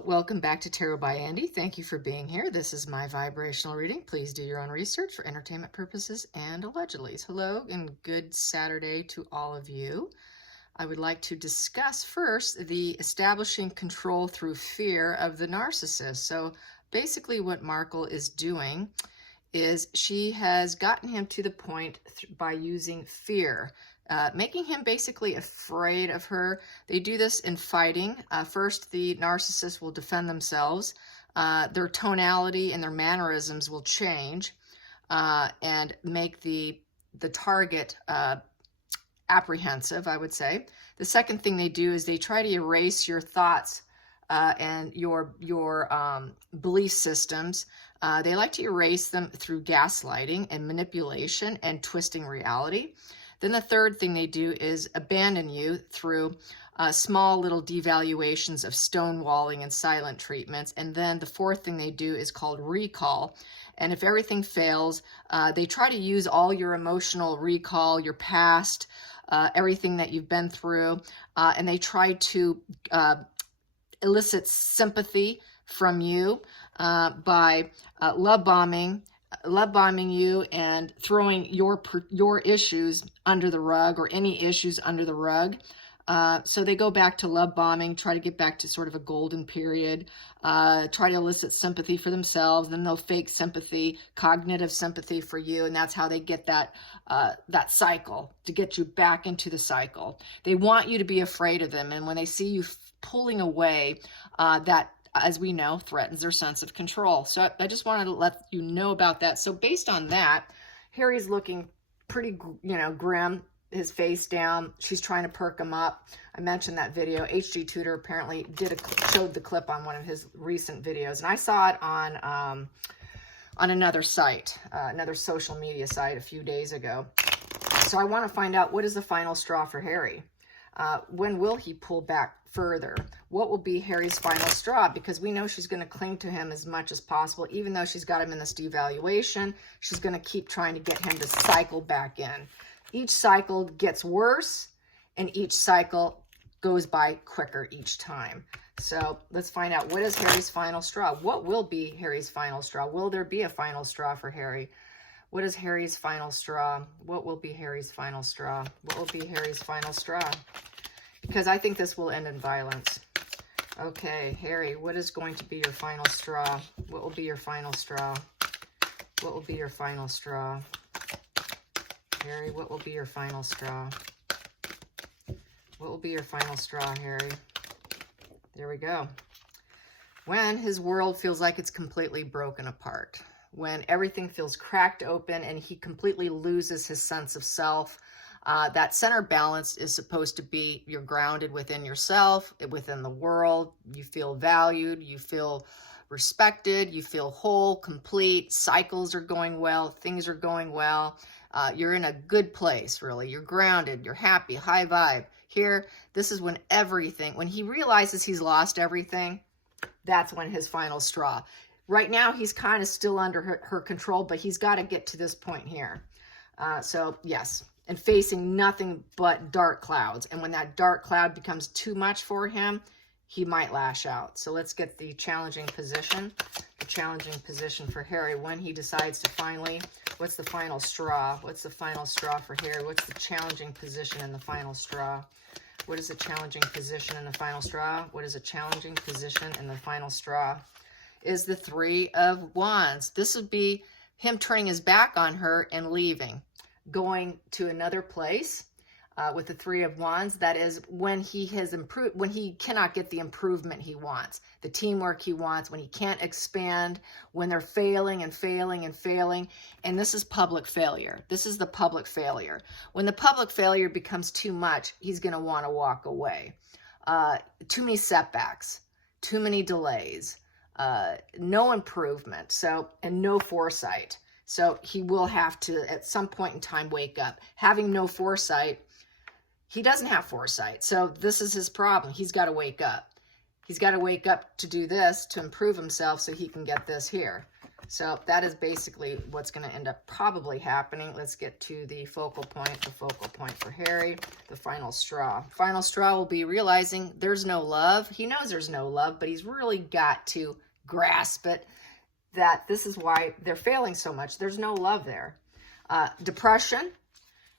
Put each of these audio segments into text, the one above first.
Hello, welcome back to Tarot by Andy. Thank you for being here. This is my vibrational reading. Please do your own research for entertainment purposes and allegedly. Hello and good Saturday to all of you. I would like to discuss first the establishing control through fear of the narcissist. So basically what Markle is doing is she has gotten him to the point by using fear, making him basically afraid of her. They do this in fighting. First, the narcissist will defend themselves. Their tonality and their mannerisms will change and make the target apprehensive, I would say. The second thing they do is they try to erase your thoughts and your belief systems. They like to erase them through gaslighting and manipulation and twisting reality. Then the third thing they do is abandon you through small little devaluations of stonewalling and silent treatments. And then the fourth thing they do is called recall. And if everything fails, they try to use all your emotional recall, your past, everything that you've been through, and they try to elicit sympathy from you by love bombing you and throwing your issues under the rug, or any issues under the rug. So they go back to love bombing, try to get back to sort of a golden period, try to elicit sympathy for themselves, then they'll fake sympathy, cognitive sympathy for you, and that's how they get that cycle, to get you back into the cycle. They want you to be afraid of them, and when they see you pulling away, that, as we know, threatens their sense of control. So I just wanted to let you know about that. So based on that, Harry's looking pretty, grim, his face down. She's trying to perk him up. I mentioned that video. HG Tutor apparently showed the clip on one of his recent videos, and I saw it on another site, another social media site a few days ago. So I want to find out, what is the final straw for Harry? When will he pull back further? What will be Harry's final straw? Because we know she's going to cling to him as much as possible. Even though she's got him in this devaluation, she's going to keep trying to get him to cycle back in. Each cycle gets worse, and each cycle goes by quicker each time. So let's find out, what is Harry's final straw? What will be Harry's final straw? Will there be a final straw for Harry? What is Harry's final straw? What will be Harry's final straw? What will be Harry's final straw? Because I think this will end in violence. Okay, Harry, what is going to be your final straw? What will be your final straw? What will be your final straw? Harry, what will be your final straw? What will be your final straw, Harry? There we go. When his world feels like it's completely broken apart. When everything feels cracked open and he completely loses his sense of self. That center balance is supposed to be, you're grounded within yourself, within the world. You feel valued, you feel respected, you feel whole, complete. Cycles are going well, things are going well. You're in a good place, really. You're grounded, you're happy, high vibe. Here, this is when he realizes he's lost everything, that's when his final straw. Right now, he's kind of still under her control, but he's got to get to this point here. So, yes, and facing nothing but dark clouds. And when that dark cloud becomes too much for him, he might lash out. So let's get the challenging position. The challenging position for Harry when he decides to finally, what's the final straw? What's the final straw for Harry? What's the challenging position in the final straw? What is the challenging position in the final straw? What is a challenging position in the final straw? Is the Three of Wands. This would be him turning his back on her and leaving, going to another place with the Three of Wands. That is when he has improved, when he cannot get the improvement he wants, the teamwork he wants, when he can't expand, when they're failing and failing and failing. And this is public failure. This is the public failure. When the public failure becomes too much, he's going to want to walk away. Too many setbacks, too many delays. No improvement, and no foresight. So he will have to, at some point in time, wake up. Having no foresight, he doesn't have foresight. So this is his problem. He's got to wake up. He's got to wake up to do this, to improve himself so he can get this here. So that is basically what's going to end up probably happening. Let's get to the focal point for Harry, the final straw. Final straw will be realizing there's no love. He knows there's no love, but he's really got to grasp it, that this is why they're failing so much. There's no love there. Depression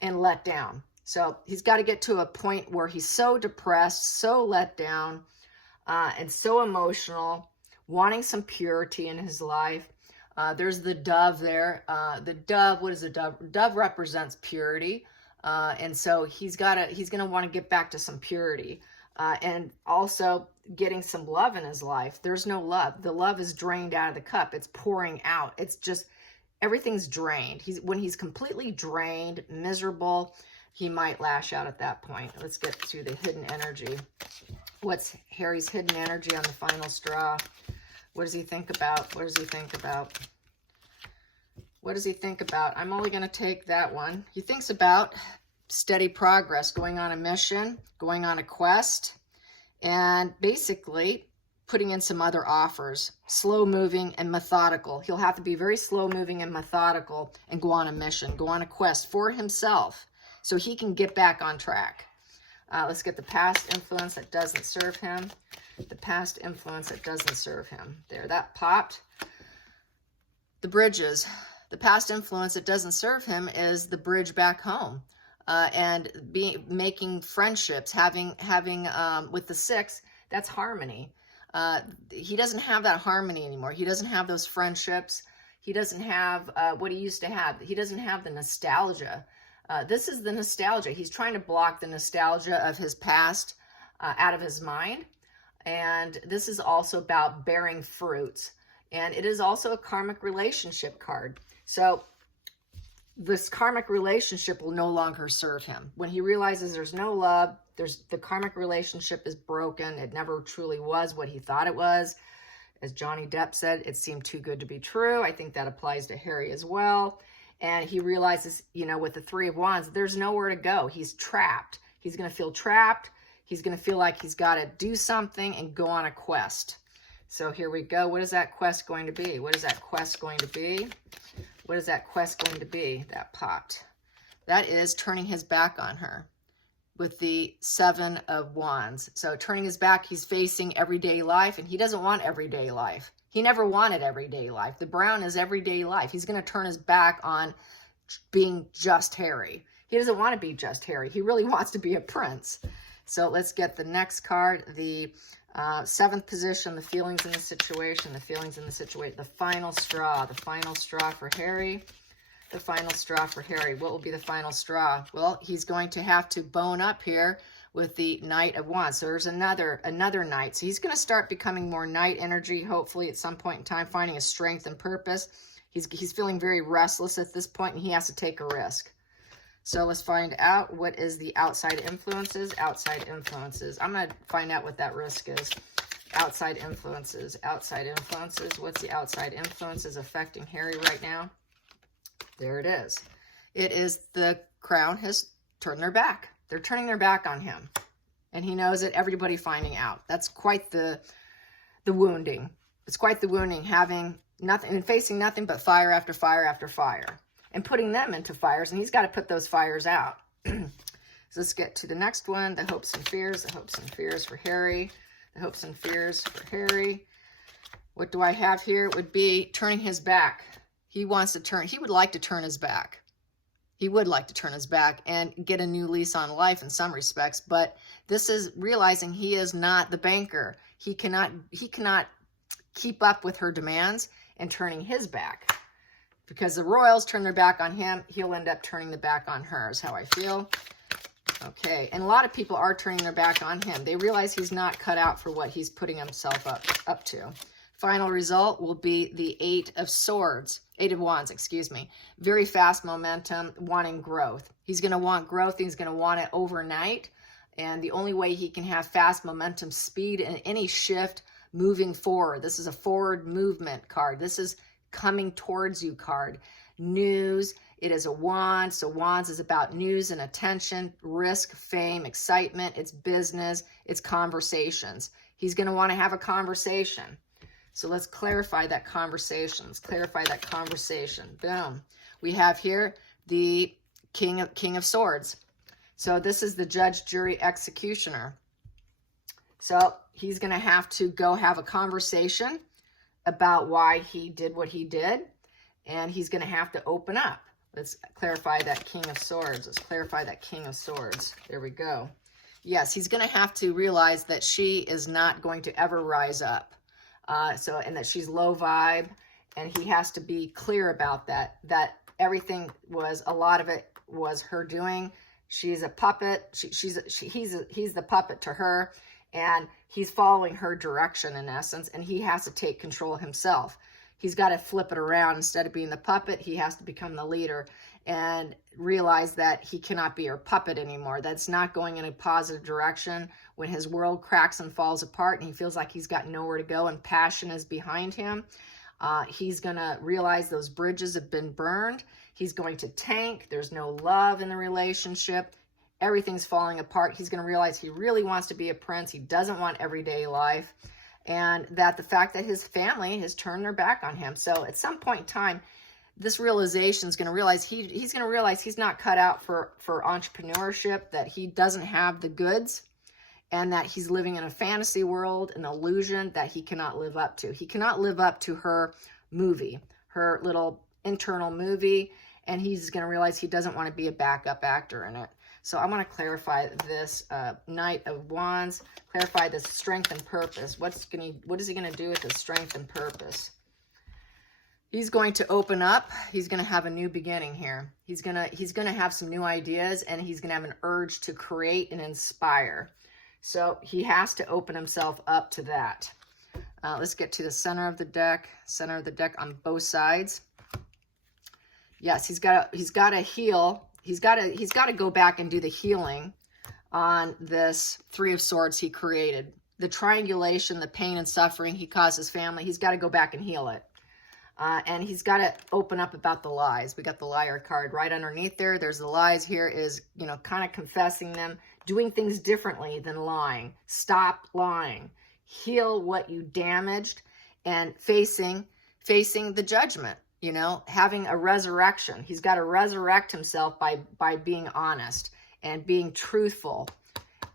and let down. So he's got to get to a point where he's so depressed, so let down, and so emotional, wanting some purity in his life. There's the dove there. The dove, what is the dove? Dove represents purity. And so he's going to want to get back to some purity. And also getting some love in his life. There's no love. The love is drained out of the cup. It's pouring out. It's just, everything's drained. When he's completely drained, miserable, he might lash out at that point. Let's get to the hidden energy. What's Harry's hidden energy on the final straw? What does he think about? What does he think about? What does he think about? I'm only going to take that one. He thinks about steady progress, going on a mission, going on a quest, and basically putting in some other offers. Slow moving and methodical. He'll have to be very slow moving and methodical and go on a mission, go on a quest for himself so he can get back on track. Let's get the past influence that doesn't serve him. The past influence that doesn't serve him. There, that popped. The bridges. The past influence that doesn't serve him is the bridge back home. And making friendships, having with the 6, that's harmony. He doesn't have that harmony anymore. He doesn't have those friendships. He doesn't have what he used to have. He doesn't have the nostalgia. This is the nostalgia. He's trying to block the nostalgia of his past out of his mind. And this is also about bearing fruits. And it is also a karmic relationship card. So this karmic relationship will no longer serve him. When he realizes there's no love, the karmic relationship is broken. It never truly was what he thought it was. As Johnny Depp said, it seemed too good to be true. I think that applies to Harry as well. And he realizes, with the 3 of Wands, there's nowhere to go. He's trapped. He's going to feel trapped. He's going to feel like he's got to do something and go on a quest. So here we go. What is that quest going to be? What is that quest going to be? What is that quest going to be? That popped. That is turning his back on her with the 7 of Wands. So turning his back, he's facing everyday life, and he doesn't want everyday life. He never wanted everyday life. The brown is everyday life. He's going to turn his back on being just Harry. He doesn't want to be just Harry. He really wants to be a prince. So let's get the next card, the 7th position, the feelings in the situation, the final straw for Harry, the final straw for Harry. What will be the final straw? Well, he's going to have to bone up here with the Knight of Wands. So there's another Knight. So he's going to start becoming more Knight energy, hopefully at some point in time, finding a strength and purpose. He's feeling very restless at this point, and he has to take a risk. So let's find out what is the outside influences. Outside influences. I'm going to find out what that risk is. Outside influences. Outside influences. What's the outside influences affecting Harry right now? There it is. It is the Crown has turned their back. They're turning their back on him. And he knows it. Everybody finding out. That's quite the wounding. It's quite the wounding, having nothing and facing nothing but fire after fire after fire. And putting them into fires, and he's got to put those fires out. So let's get to the next one, the hopes and fears. The hopes and fears for Harry. The hopes and fears for Harry. What do I have here? It would be turning his back. He would like to turn his back. He would like to turn his back and get a new lease on life in some respects, but this is realizing he is not the banker. He cannot keep up with her demands and turning his back. Because the royals turn their back on him, he'll end up turning the back on her, is how I feel. Okay, and a lot of people are turning their back on him. They realize he's not cut out for what he's putting himself up to. Final result will be the 8 of Wands, excuse me. Very fast momentum, wanting growth. He's going to want growth. He's going to want it overnight. And the only way he can have fast momentum, speed, and any shift moving forward. This is a forward movement card. This is coming towards you card. News. It is a wand. So wands is about news and attention, risk, fame, excitement. It's business. It's conversations. He's going to want to have a conversation. So let's clarify that conversation. Let's clarify that conversation. Boom. We have here the King of Swords. So this is the judge, jury, executioner. So he's going to have to go have a conversation about why he did what he did. And he's going to have to open up. Let's clarify that King of Swords. Let's clarify that King of Swords. There we go. Yes, he's going to have to realize that she is not going to ever rise up. And that she's low vibe. And he has to be clear about that. That everything was, a lot of it was her doing. She's a puppet. He's the puppet to her. And he's following her direction in essence. And he has to take control himself. He's got to flip it around. Instead of being the puppet, he has to become the leader and realize that he cannot be her puppet anymore. That's not going in a positive direction. When his world cracks and falls apart and he feels like he's got nowhere to go and passion is behind him, he's going to realize those bridges have been burned. He's going to tank. There's no love in the relationship. Everything's falling apart. He's going to realize he really wants to be a prince. He doesn't want everyday life. And that the fact that his family has turned their back on him. So at some point in time, this realization is going to realize he's going to realize he's not cut out for entrepreneurship, that he doesn't have the goods, and that he's living in a fantasy world, an illusion that he cannot live up to. He cannot live up to her movie, her little internal movie, and he's going to realize he doesn't want to be a backup actor in it. So I want to clarify this Knight of Wands, clarify this strength and purpose. What is he going to do with his strength and purpose? He's going to open up. He's going to have a new beginning here. He's going to have some new ideas, and he's going to have an urge to create and inspire. So he has to open himself up to that. Let's get to the center of the deck on both sides. Yes, he's got to heal. He's got to go back and do the healing on this Three of Swords he created. The triangulation, the pain and suffering he caused his family, he's got to go back and heal it. And he's got to open up about the lies. We got the liar card right underneath there. There's the lies here is, kind of confessing them, doing things differently than lying. Stop lying. Heal what you damaged and facing the judgment. Having a resurrection. He's got to resurrect himself by being honest and being truthful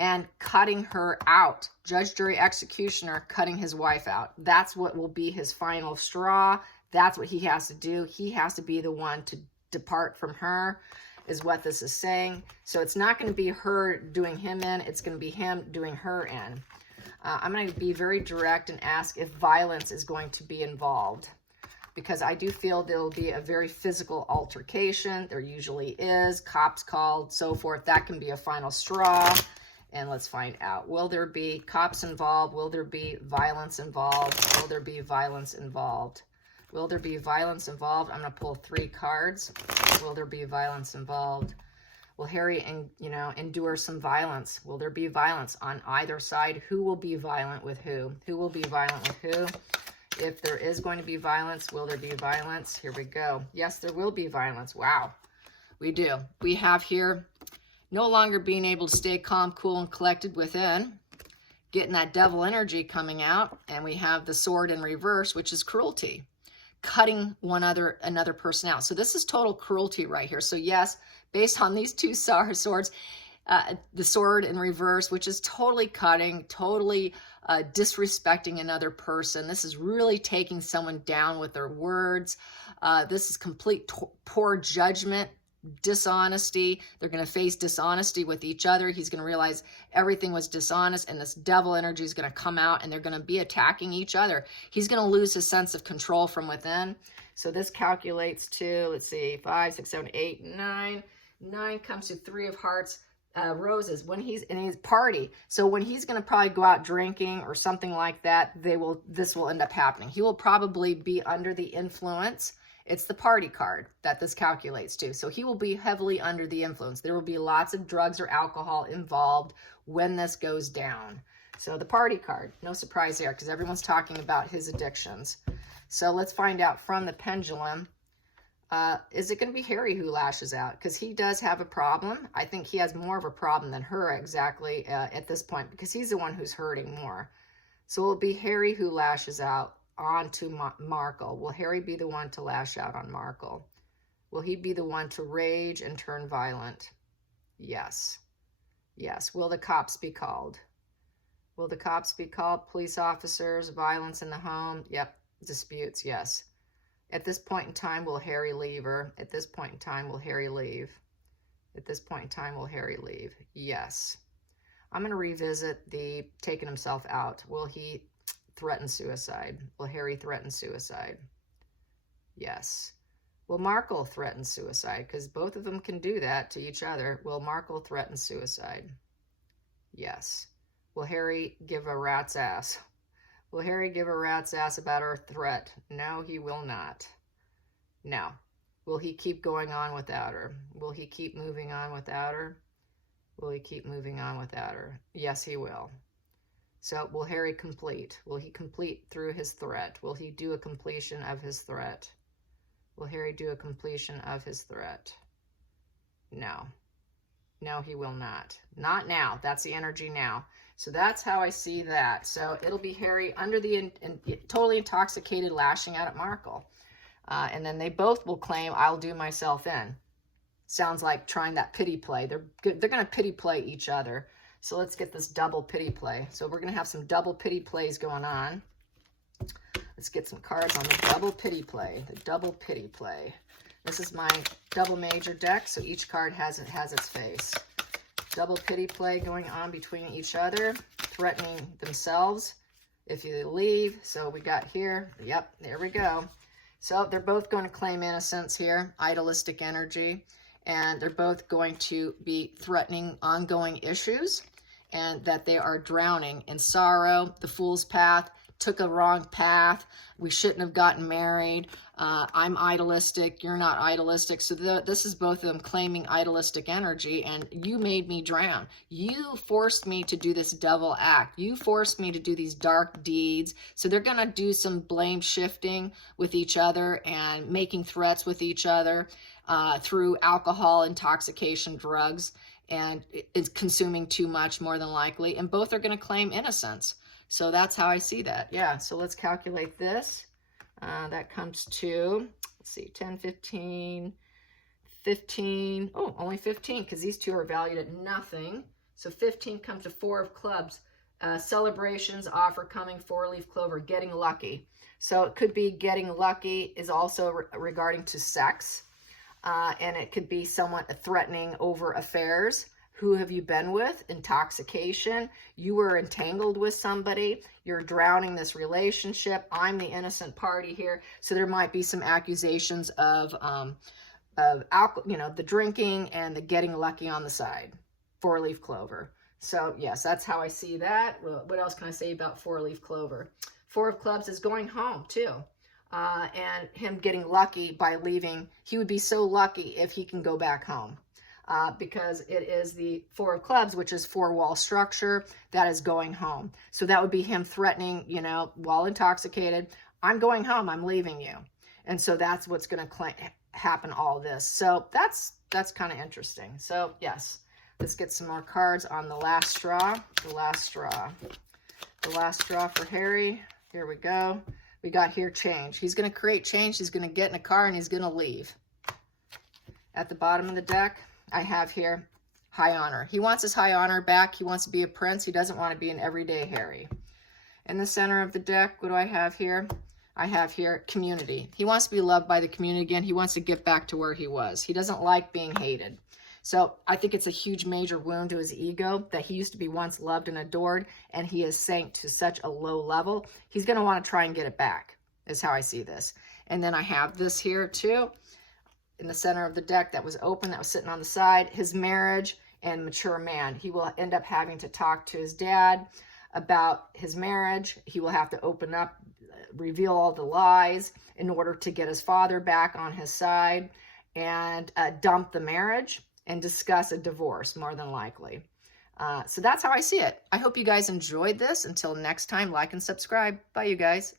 and cutting her out. Judge, jury, executioner, cutting his wife out. That's what will be his final straw. That's what he has to do. He has to be the one to depart from her, is what this is saying. So it's not going to be her doing him in. It's going to be him doing her in. I'm going to be very direct and ask if violence is going to be involved, because I do feel there'll be a very physical altercation. There usually is. Cops called, so forth. That can be a final straw. And let's find out. Will there be cops involved? Will there be violence involved? Will there be violence involved? Will there be violence involved? I'm going to pull 3 cards. Will there be violence involved? Will Harry endure some violence? Will there be violence on either side? Who will be violent with who? Who will be violent with who? If there is going to be violence, will there be violence? Here we go. Yes, there will be violence. Wow. We do. We have here no longer being able to stay calm, cool, and collected within. Getting that devil energy coming out. And we have the sword in reverse, which is cruelty. Cutting another person out. So this is total cruelty right here. So yes, based on these 2 swords, the sword in reverse, which is totally cutting, totally disrespecting another person. This is really taking someone down with their words. This is complete poor judgment, dishonesty. They're going to face dishonesty with each other. He's going to realize everything was dishonest, and this devil energy is going to come out, and they're going to be attacking each other. He's going to lose his sense of control from within. So this calculates to, let's see, 5, 6, 7, 8, 9. 9 comes to 3 of hearts. Roses when he's in his party. So when he's going to probably go out drinking or something like that, this will end up happening. He will probably be under the influence. It's the party card that this calculates to. So he will be heavily under the influence. There will be lots of drugs or alcohol involved when this goes down. So the party card, no surprise there, because everyone's talking about his addictions. So let's find out from the pendulum. Is it going to be Harry who lashes out? Because he does have a problem. I think he has more of a problem than her exactly at this point, because he's the one who's hurting more. So it will be Harry who lashes out. on to Markle? Will Harry be the one to lash out on Markle? Will he be the one to rage and turn violent? Yes. Yes. Will the cops be called? Will the cops be called? Police officers, violence in the home? Yep. Disputes, yes. At this point in time, will Harry leave her? At this point in time, will Harry leave? At this point in time, will Harry leave? Yes. I'm going to revisit the taking himself out. Will he threaten suicide? Will Harry threaten suicide? Yes. Will Markle threaten suicide? Because both of them can do that to each other. Will Markle threaten suicide? Yes. Will Harry give a rat's ass? Will Harry give a rat's ass about her threat? No, he will not. No. Will he keep going on without her? Will he keep moving on without her? Will he keep moving on without her? Yes, he will. So will Harry complete? Will he complete through his threat? Will he do a completion of his threat? Will Harry do a completion of his threat? No. No, he will not. Not now. That's the energy now. So that's how I see that. So it'll be Harry under the totally intoxicated, lashing out at Markle. And then they both will claim, I'll do myself in. Sounds like trying that pity play. They're going to pity play each other. So let's get this double pity play. So we're going to have some double pity plays going on. Let's get some cards on the double pity play. The double pity play. This is my double major deck, so each card has its face. Double pity play going on between each other, threatening themselves if you leave. So we got here, yep, there we go. So they're both going to claim innocence here, idealistic energy, and they're both going to be threatening ongoing issues and that they are drowning in sorrow, the fool's path, took a wrong path, we shouldn't have gotten married, I'm idealistic, you're not idealistic. So this is both of them claiming idealistic energy, and you made me drown. You forced me to do this devil act. You forced me to do these dark deeds. So they're going to do some blame shifting with each other and making threats with each other through alcohol, intoxication, drugs, and it's consuming too much more than likely. And both are going to claim innocence. So that's how I see that. Yeah, so let's calculate this. That comes to, let's see, 10, 15, 15. Oh, only 15 because these two are valued at nothing. So 15 comes to 4 of clubs. Celebrations, offer coming, 4-leaf clover, getting lucky. So it could be getting lucky is also regarding to sex. And it could be someone threatening over affairs. Who have you been with? Intoxication. You were entangled with somebody. You're drowning this relationship. I'm the innocent party here. So there might be some accusations of alcohol, you know, the drinking and the getting lucky on the side. 4-leaf clover. So yes, that's how I see that. What else can I say about 4-leaf clover? 4 of clubs is going home too. And him getting lucky by leaving. He would be so lucky if he can go back home. Because it is the 4 of clubs, which is 4-wall structure, that is going home. So that would be him threatening, you know, while intoxicated, I'm going home, I'm leaving you. And so that's what's going to happen, all this. So that's kind of interesting. So yes, let's get some more cards on the last straw. The last straw. The last straw for Harry. Here we go. We got here change. He's going to create change. He's going to get in a car and he's going to leave. At the bottom of the deck, I have here high honor. He wants his high honor back. He wants to be a prince. He doesn't want to be an everyday Harry. In the center of the deck, what do I have here? I have here community. He wants to be loved by the community again. He wants to get back to where he was. He doesn't like being hated. So I think it's a huge major wound to his ego that he used to be once loved and adored, and he has sank to such a low level. He's going to want to try and get it back, is how I see this. And then I have this here too. In the center of the deck that was open, that was sitting on the side, his marriage and mature man. He will end up having to talk to his dad about his marriage. He will have to open up, reveal all the lies in order to get his father back on his side and dump the marriage and discuss a divorce, more than likely. So that's how I see it. I hope you guys enjoyed this. Until next time, like and subscribe. Bye, you guys.